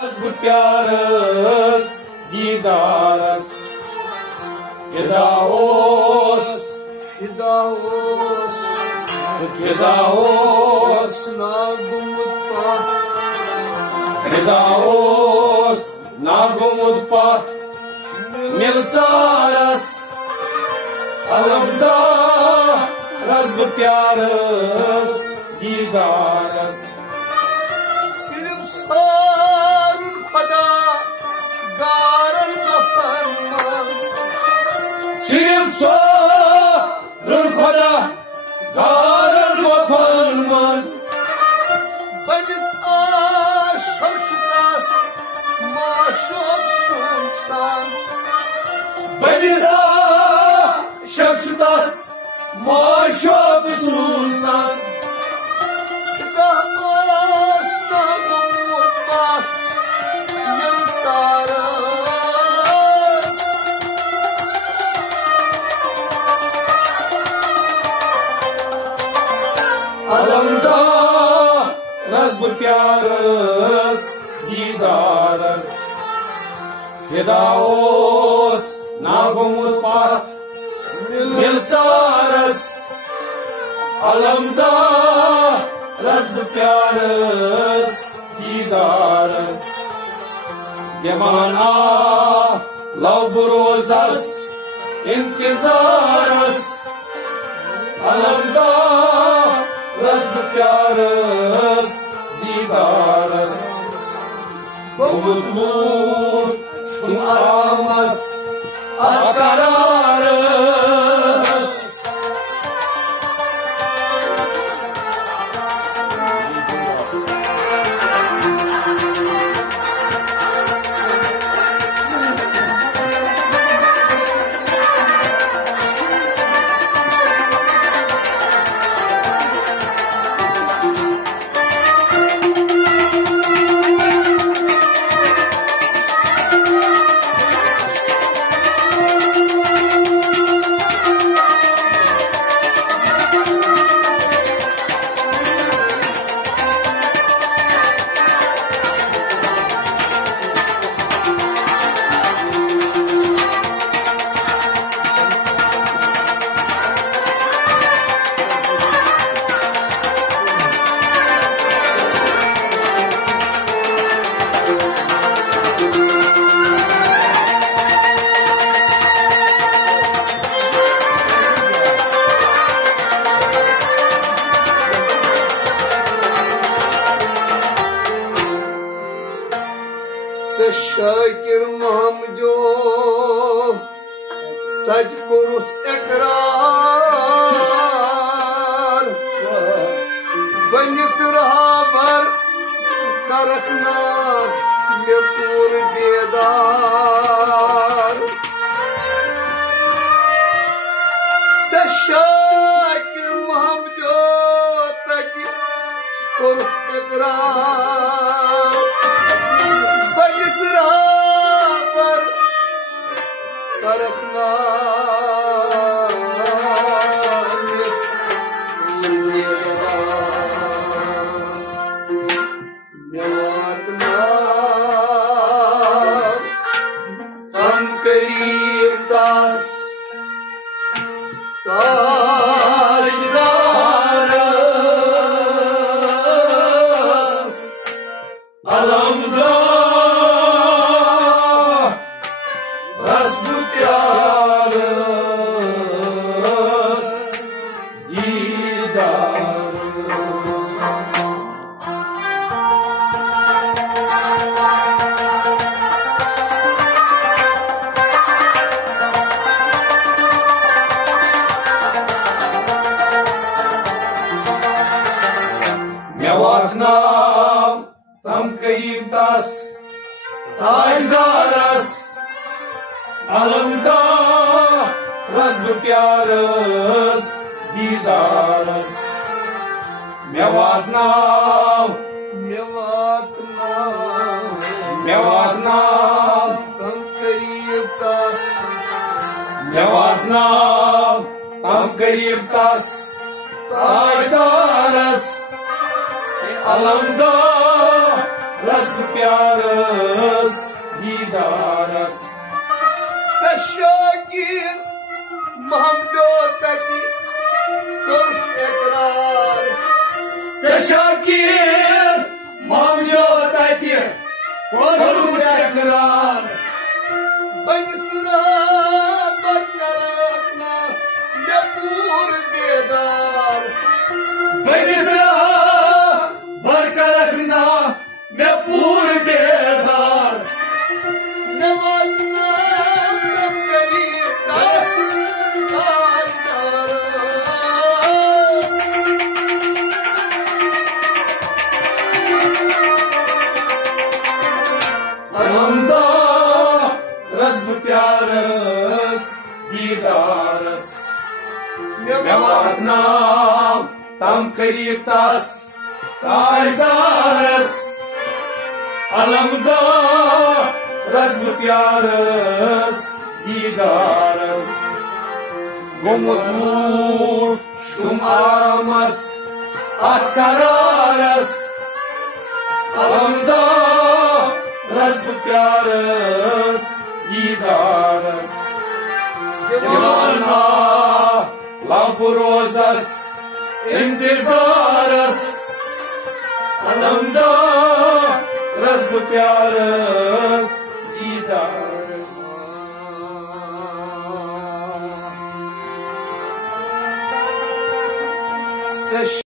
प्यारस दीदारस फिदाओस नागुमुत पात मिलचारस अलमदारस प्यारस दीदारस सिर्फ सारुन खुदा गारन कफन सिर्फ सारुन खुदा गारन कफन मंज बनित आशक्तास माशोक सुनसान बनित आशक्तास माशोक सुनसान अलमदारस प्यारस दीदारस फिदाओस नागुमुत पात मिलसारस अलमदारस प्यारस दीदारस दिवाना लव रोजस इंतजारस अलमदारस प्यारस दीदारस बहुमूर शुमामस अकरारस शाकिर महमजो तज कुरुस इकरार बनित रहा भर करखना ये पूर बेदार शाकिर महमजो तज कुरुस इकरार करखना मेवातना हम करीब दास ताजदारस अलमदारस प्यारस मेवातना तम करीब दास ताजदारस अलमदारस प्यारस दीदारस मेवातना तम करीब दास मेवातना तम करीब दास ताजदारस अलमदारस रस्म प्यारस दीदारस शाकिर महमदो तती कर इकरार शाकिर महमदो तती कर इकरार बंसुरा बरकरारना पूर बेदार बंसुरा बरकरारना मैं पूर बेदार नवाजना रस्म प्यारस दीदारस मैं वातनाव तम करीब तस ताजदारस अलमदा रस्म प्यारस दीदारस गोमूर शुम आरामस अतकरारस अलमदा रस्म प्यारस दीदारस दीवाना लापुरोजस इंतजारस अलमदा रस्म प्यारस दीदारस